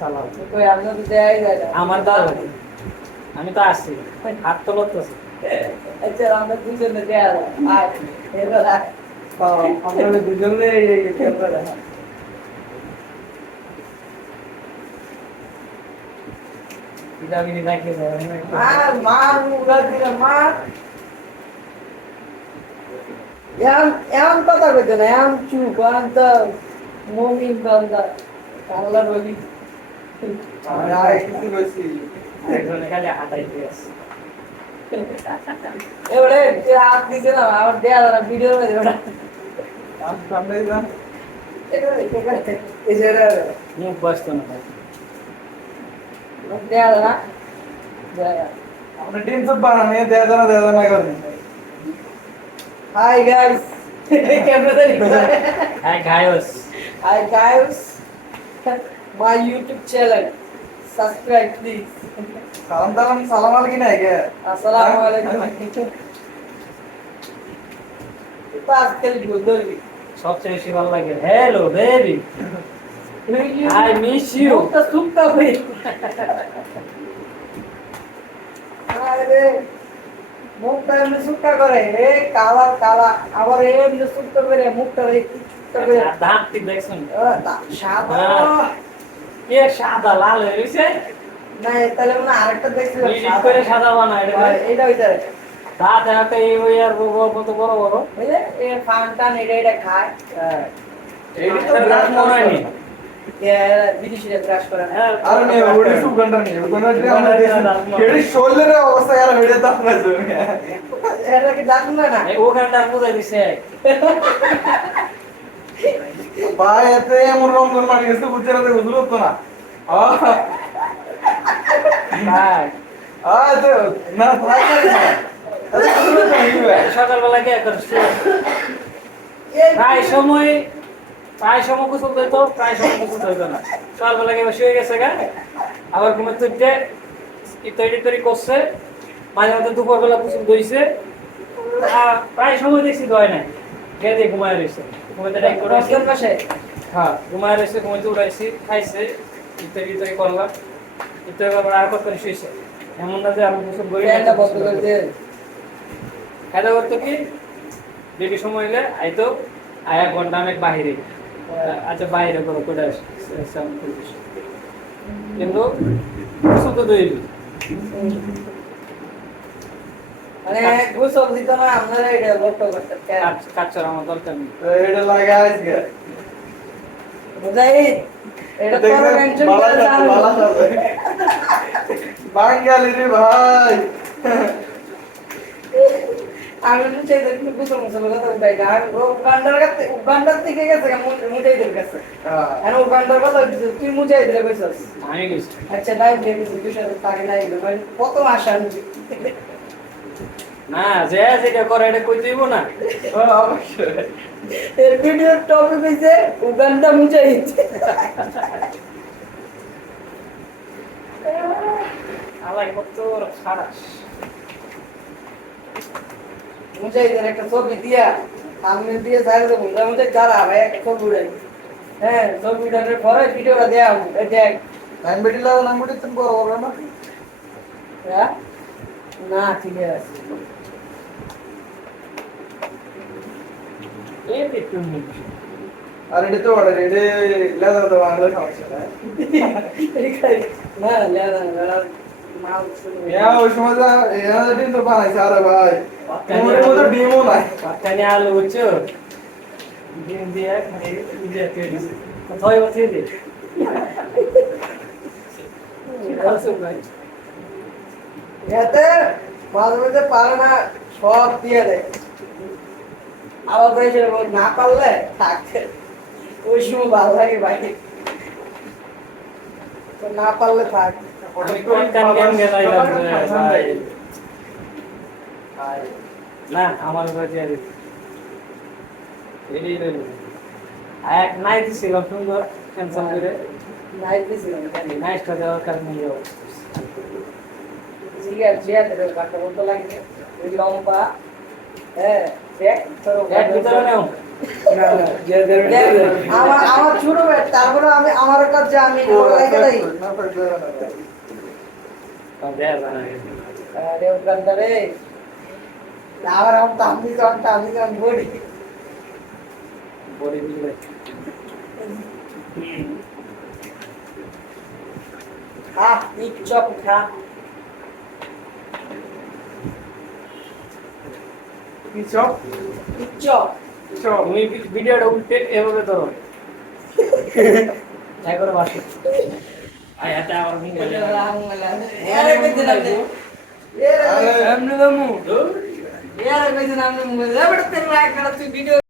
সালাম কই আমি তো দেয়াই যায় না আমার তো আমি তো আসছি হাত তো লড়তেছে আচ্ছা আমরা দুজনে দেয়া আর এবার আমরা দুজনে এই ক্যামেরা বিদাবিনি রাখি মার মার উড়া দিলে মার এমন কথা কইতে না এমন চুপ আন্ত মমিন বান্দা আল্লাহ বলি আর কিছু কইছি একজনে খালি হাতাইতে আছে এবারে যে হাত দিছে না আমার দেয়া না ভিডিও করে ওটা সামনে যা এই যে মুখ বসতো না দেয়া না আমরা টিম সব বানানি দেয়া জানা করেন হাই গাইস ক্যামেরা দেখো হ্যাঁ গায়স Hi guys, my YouTube channel. Subscribe please. সালাম আলাইকুম না কে Assalamualaikum. আজকাল বলদরি সবচেয়ে বেশি ভালো লাগে hello baby I miss you মুখটা সুক্কা ভাই আরে মুখটা এমনি সুক্কা করে এ কালা কালা আবার এমনি সুক্কা করে মুখটা একটু সুক্কা করে দাঁত ঠিক দেখছেন সাদা কে সাদা লাল হয়ে গেছে না তাহলে মানে আরেকটা দেখছিলাম এডিট করে সাদা বানায় এটা এইটা হইতারে দাঁত একটা এই ওই আর কত বড় বড় বুঝলে এ ফান্টান এটা খায় এই তো দাঁত ব্রাশ মনে হয়নি বিদেশিরা ব্রাশ করে না আর নে ওড়ি সুগন্ধ নে কোন কেডি শোল্ডারে অবস্থা यार ভিডিও তো আপনার জন্য এটা কি দাঁত না এই ওখানটা বুঝাই দিছে ভাই এতে এমন রংধন মারি গেছে বুঝতে না বুঝলো তো না ভাই তো না ভাই সকালবেলা কে করছিস প্রায় সময় গোসল দিত প্রায় সময় গোসল দিত না সকালবেলা কে শুয়ে গেছে গা আবার ঘুমে তুলতে ইত্যাদি করছে মাঝে মাঝে দুপুরবেলা গোসল দইছে প্রায় সময় দেখছি দয় নাই গেদে ঘুমায় রয়েছে ঘুমাতে টাইম করে রসের পাশে হ্যাঁ ঘুমায় রয়েছে ঘুমাইতে উঠাইছি খাইছে ইত্যাদি করলাম ইত্যাদি আবার আর কত করে শুয়েছে এমন না যে আমি গোসল করি ফ্যানটা বন্ধ করে দে খাওয়া করতো কি বেবি সময় হলে আইতো আয়া ঘন্টা অনেক বাহিরে আচ্ছা বাইরে করো কোথায় কিন্তু গোসল তো দইবি মানে গোসল দিত না আপনারা এটা লক্ষ্য করতে কাচ্চার আমার দরকার নেই এটা লাগা আজকে বুঝাই এটা তো মেনশন করে দাও বাঙালি রে ভাই আমি মুছে দেখি গোসল মুছে কথা ভাই আর উগান্ডার থেকে গেছে মুছে দিতে গেছে আর উগান্ডার কথা তুই মুছে দিতে কইছস আমি গেছি আচ্ছা নাই দেখি তুই সাথে তাকে নাই মানে কত আশা না যে যেটা করে এটা কই দিব না অবশ্যই এর ভিডিওর টপিক হইছে উগান্ডা মুজাহিদ আলাই কত খারাপ মুজাহিদের একটা ছবি দিয়া সামনে দিয়ে সাইড দেবো মুজাহিদ যারা ভাই একটা ছবি উড়াই হ্যাঁ ছবি উঠানোর পরে ভিডিওটা দেয়া দেখ নাম বেটি লাগা নাম বেটি তুমি বড় বড় না হ্যাঁ না ঠিক আছে এই একটু আর এটা তো অর্ডার এটা লাগা তো বাংলা সমস্যা না না না মাল শুনে ওই সময় যা এরা দিন তো বানাইছে আরে ভাই তোমার মতো ডিমও নাই পাতানি আলু উচ্চ ডিম দিয়ে খাই দিয়ে কেটেছে কোথায় বসে দে এতে মাঝে মাঝে পারে না সব দিয়ে দেয় আবার বলছে না পারলে থাকতে ওই সময় ভালো লাগে ভাই তো না পারলে থাক না আমার এক নাই দিছিলাম সুন্দর ক্যান্সেল করে নাইট দিছিলাম নাইসটা দেওয়ার কারণে জিগার জিয়া দেবে কাটা বলতে লাগে ওই লম্বা হ্যাঁ দেখ তোর এক ভিতরে নেও না না যে দেবে আমার আমার ছোট ভাই তারপরে আমি আমার কাছে আমি রেখে দেই আরে ওখানটা রে আবার আমার তামনি জন বড়ি বড়ি দিলে খা ইট চপ খা কি চপ ইট চপ চপ তুমি ভিডিওটা উল্টে এভাবে ধরো তাই করে বাসো আয় হাতে আমার মোবাইল এরে কইতে লাগবে এরে এমনি দামু এরে কইতে নাম মোবাইল এবারে তেল রাখ তুই ভিডিও